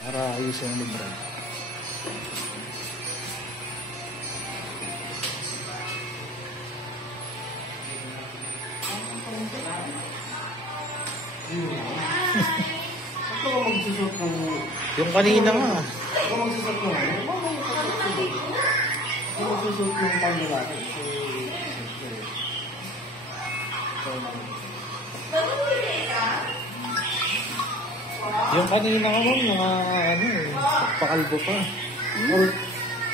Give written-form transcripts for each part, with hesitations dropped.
Para ayusin ang libra. Ito ang magsusot ng... Yung kanina nga. Ito ang magsusot ng... Ito ang magsusot ng panglalaki. Yung kanina nga ma'am, mga ano eh, pakalbo pa.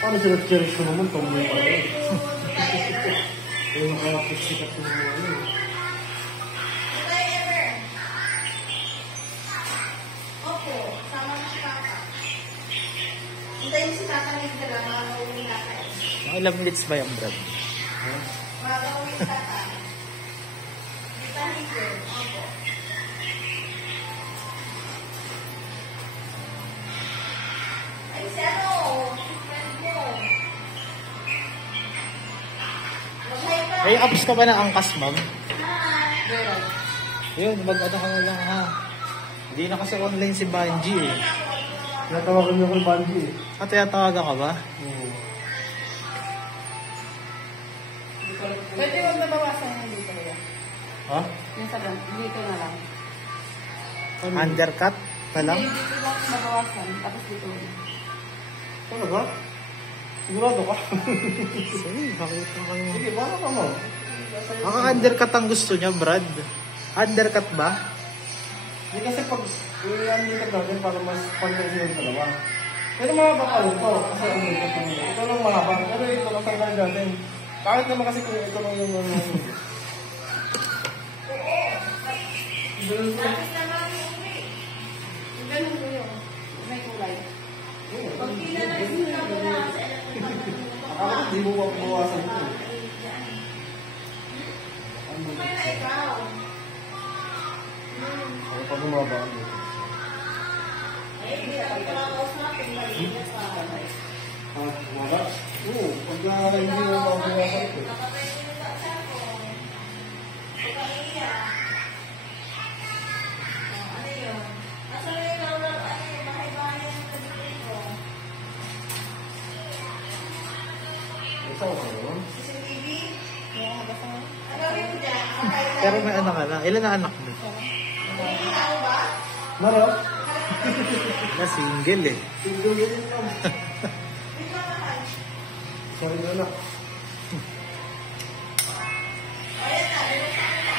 Paano sila cherish ko naman itong mga ano eh. Yung kalapit sikat ng mga ano eh. Opo, sama na si Papa. Hintayin si Tata ng dala, mga gawin natin. Mga ilang minutes ba yung Brad? Mga gawin Tata. Kita higil, opo. Ay, si ano, friend mo. Mag-hi ka. May apps ka ba na angkas ma'am? Meron. Yun, mag-ano ka na lang ha. Hindi na kasi online si Banji eh. Natawagan niyo ko yung Banji eh. At tawagan ka ba? Pwede huwag nabawasan yung dito nila. Ha? Yung sa dito na lang. Undercut na lang? Hindi, dito lang nabawasan. Tapos dito na. Talaga? Sigurado ka? Sige, bakit ka kayo? Sige, baka ka mo. Baka undercut ang gusto niya, Brad. Undercut ba? Hindi kasi pag iyan dito natin para mas pantay yung dalawa. Pero mahaba pa rin ito. Kasi ang ito lang mahaba. Pero ito lang tanggalin natin. Kahit naman kasi kung ito lang yung ano. Lapit naman yung uwi. Yung ganun ko yun. May kulay. Pag pinanay mo na wala sa Ako hindi mo mabawasan ito. May na ikaw. Ako pag umaba ako. Eh, hindi ako nakakausapin. Maliit pa. Wala? Oo. Pagka hindi mo mabawasan ito. Nakapay mo sa cellphone. Pagkaiya. Ano yun? Nasa na ikaw lang, ano yun, bahay-bahay ang sabihin ko. Ito ako yun. CCTV? Kaya basta Ano rin mo dyan? Nakakailan Pero may anak ka na. Ilan na anak mo? May ikaw ba? Meron? Na single eh. Tingnan mo yun lang. Ito naman. Sorry na lang. Ayan na, binuksan mo na.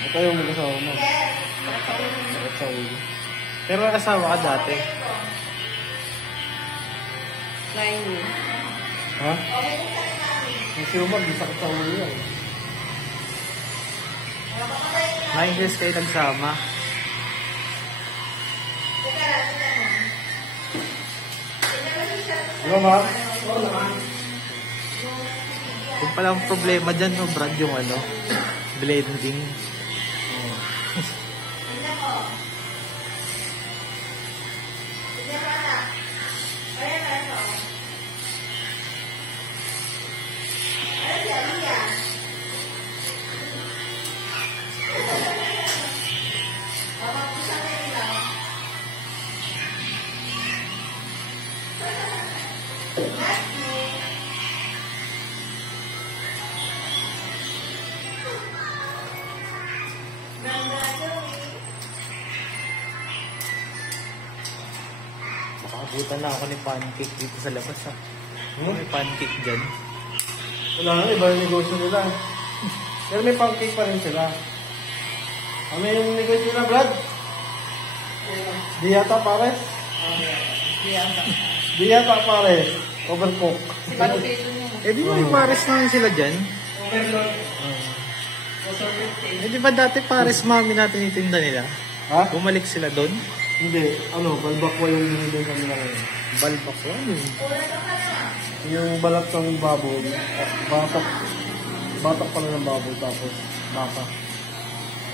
Ito yung mag-asawa mo. Yes. Sakit sa ulo. Pero may asawa ka dati. 9 years. Ha? Okay, buksan na namin. Yung siyumag, di sakit sa ulo yan. 9 years kayo nagsama. Teka lang, tignan mo. Tignan mo siya. Di ba, ma'am? Kung pala ang problema dyan, no, Brad, yung ano, blending. Tignan mo. Tignan mo, anak. Ayan na ito. Ayan siya, Lia. Mabagpusan na nila. Ganda, Joey. Makaabutan na ako ni pancake dito sa labas ha. May pancake dyan. Wala na, iba yung negosyo nila. Pero may pancake pa rin sila. Ano yung negosyo nila, Brad? Di yata pares? Di yata pares. Overcook. Si Palupito niya. Eh di ba may pares naman sila dyan? Eh di ba dati pares mami natin itinda nila? Ha? Bumalik sila doon? Hindi. Ano, balbakwa yung binigyan kami na ngayon. Balbakwa yun. Yung balat ng baboy. Batak. Batak pala ng baboy tapos baka.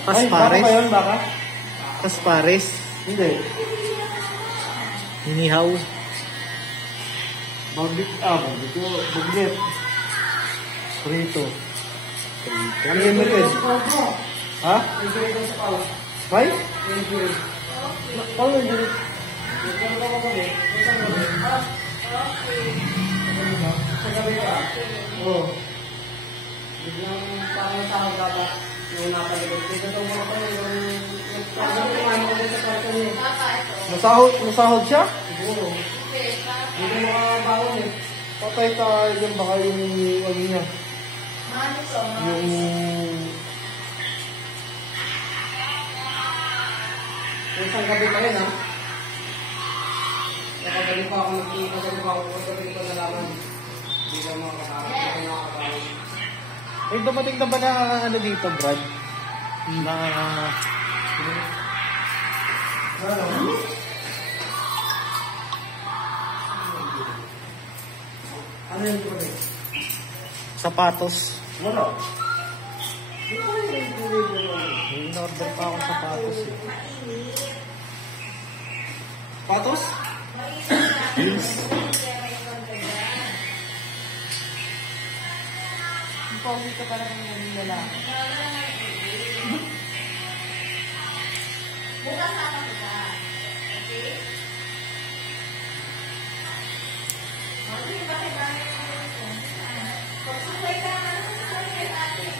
Pas Ay, baka pares? ba yun, baka? Pas pares? Hindi. Hinihaw? Barbecue. Bagnet. Prito. Prito. Unlimited. Ha? May? Paano yung unit? Yung ka kagabi? Isang gabi? Sa gabi ka? Oo. Biglang parang sa dapat yung nakalibot. Dito ito mga pa yung sa kwarto niya. Masahod siya? Siguro. Hindi mo makabangon eh. Patay ka dyan baka yung ano niya. Yung... Isang gabi pa rin ha. Nakagabi pa ako nakagabi pa nalaman. Hindi ka makakasama. Hindi ka makakasama. Eh, dumating na ba na ano dito, Brad? Na... Ano yung tuloy? sapatos. Wala. In-order pa ako sapatos. Eh. Patos? Jeans. Ang pogi ka parang yung lalaki. Bukas na ako kita. Okay? Okay, bakit dami ko ito? Pagsuway ka na sa atin.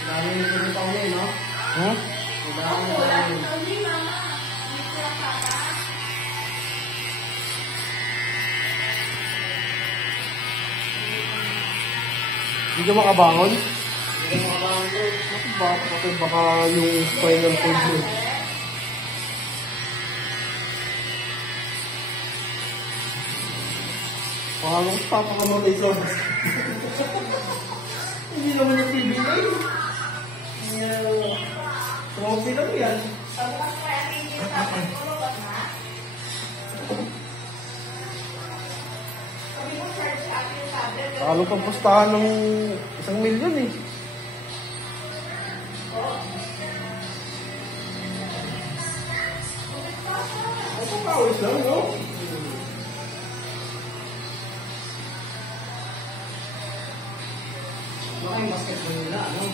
Dami yung pinita ko no? Huh? Hindi, mama. Hindi ko lang papa. Hindi ka makabangon? Hindi ka makabangon. Bakit baka yung spinal cord mo? Paano ko papakamatay sa hindi naman yung TV na yun. Trophy lang yan. Sabi ko kaya hindi sa akin. Tulog na. Sabi ko, search up yung sabi. Talo pang pustahan ng 1 milyon eh. Ito kawis lang, no? Baka yung basketball nila, ano?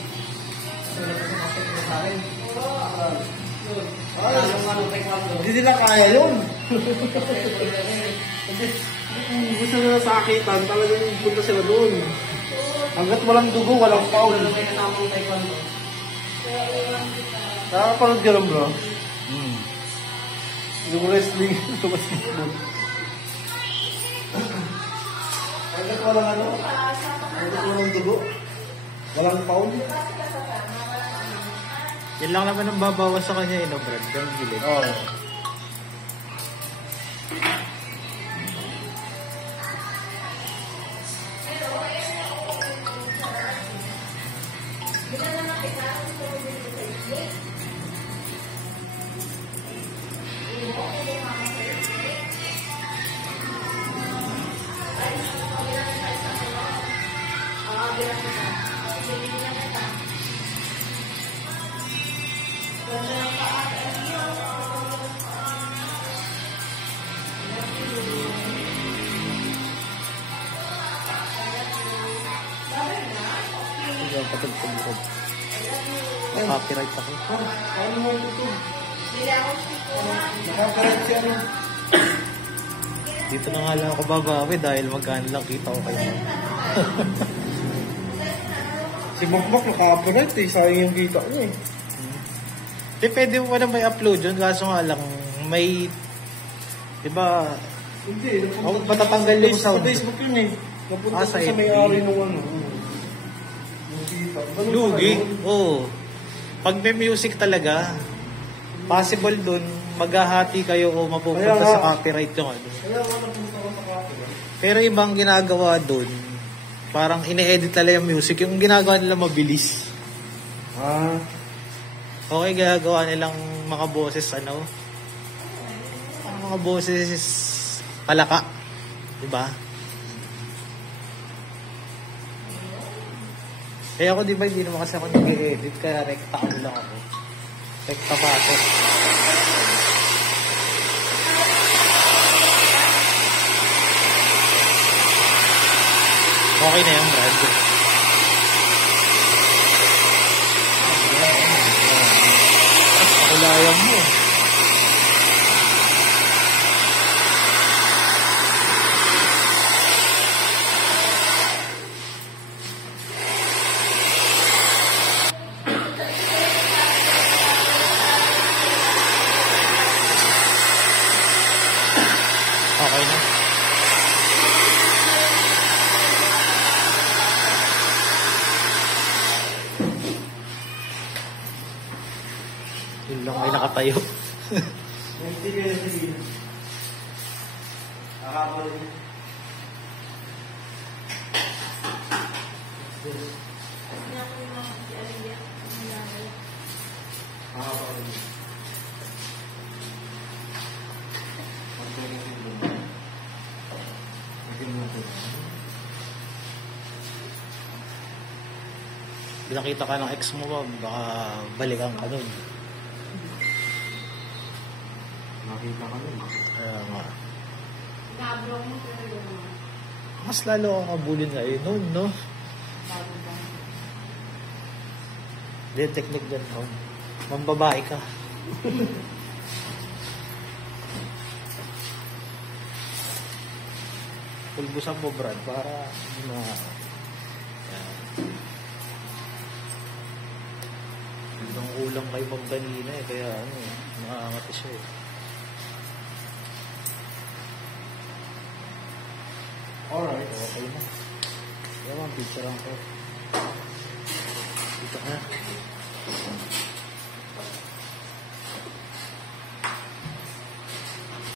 Kasi wala kasi basketball sa akin. Ay, yung ano, taekwondo. Hindi nila kaya yun. Gusto nila sakitan, talagang punta sila doon. Hanggat walang dugo, walang foul. Nakakapanood ka lang, bro? Yung wrestling, ito basketball. Hanggat walang ano? Hanggat walang dugo? Walang foul? Yan lang naman ang babawas sa kanya, no, Brad? Yung gilid. Oo. Ikaw patugtog-tog. Copyright ako. Ano mo ito? Hindi ako sikuha. Nakakarat siya rin. Dito na nga lang ako babawi dahil magkano lang kita ko kayo. Si Bokbok nakakarat eh. Sayang yung kita niya eh. Di pwede mo pa na may upload yun, kaso nga lang may... Diba, Hindi. oh, matatanggal yung sound. Sa Facebook yun eh. Napunta Sa sa FB. may-ari nung ano. Yung Ganun Lugi. pala yun. Oo. Pag may music talaga, possible dun, maghahati kayo o mapupunta Kaya nga. sa copyright yung ano. Kaya ako napunta ko sa copyright. Pero ibang ginagawa dun, parang ine-edit talaga yung music. Yung ginagawa nila mabilis. Ah, Okay, gagawa nilang mga boses, ano? Ang mga boses palaka. Diba? Kaya ako, diba, hindi naman kasi ako nag-edit, kaya rekta ano lang ako. Rekta pa ako. Okay na yung Brad. Pakulayan mo. Okay na. Yun lang may nakatayo. sige. Nakakapal. Nakita ka ng ex mo ba, baka balikan ka nun. Nakita ka nun. Kaya nga. Nabro mo pero yun. Mas lalo akong kabulin ngayon nun, no? Bago ba? Hindi, technique dyan, no? Mambabae ka. Pulbusan mo, Brad, para na... Ibang ulang kay Ma'am kanina eh, kaya ano, nakakangati siya eh. Alright. Okay na. Kaya picture ko. Dito ka na.